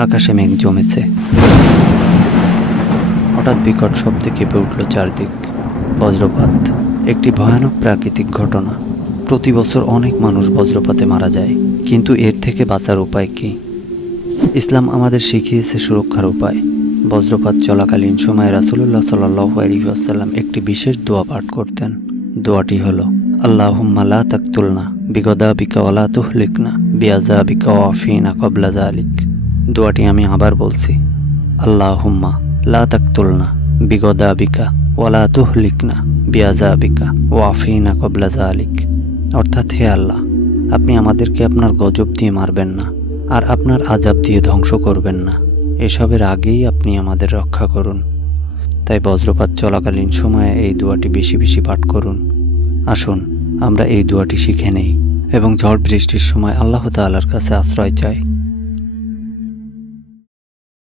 আকাশে মেঘ জমেছে। হঠাৎ বিকট শব্দে কেঁপে উঠল চারদিক। বজ্রপাত একটি ভয়ানক প্রাকৃতিক ঘটনা। প্রতি বছর অনেক মানুষ বজ্রপাতে মারা যায়, কিন্তু এর থেকে বাঁচার উপায় কি? ইসলাম আমাদের শিখিয়েছে সুরক্ষার উপায়। বজ্রপাত চলাকালীন সময়ে রাসূলুল্লাহ সাল্লাল্লাহু আলাইহি ওয়াসাল্লাম একটি বিশেষ দোয়া পাঠ করতেন। দোয়াটি হলো, আল্লাহুম্মা লা তাকতুলনা বিগদাবিকা ওয়ালা তুহলিকনা বিআযাবিকা ওয়াফিনা ক্বাবলা যালিক। দোয়াটি আমি আবার বলছি, আল্লাহুম্মা লা তাকতুলনা বিগদাবিকা ওয়ালা তুহলিকনা বিআযাবিকা ওয়াফিনা ক্বাবলা যালিক। অর্থাৎ, হে আল্লাহ, আপনি আমাদেরকে আপনার গজব দিয়ে মারবেন না, আর আপনার আযাব দিয়ে ধ্বংস করবেন না। এসবের আগেই আপনি আমাদের রক্ষা করুন। তাই বজ্রপাত চলাকালীন সময়ে এই দোয়াটি বেশি বেশি পাঠ করুন। আসুন আমরা এই দোয়াটি শিখে নেই এবং ঝড় বৃষ্টির সময় আল্লাহ তাআলার কাছে আশ্রয় চাই।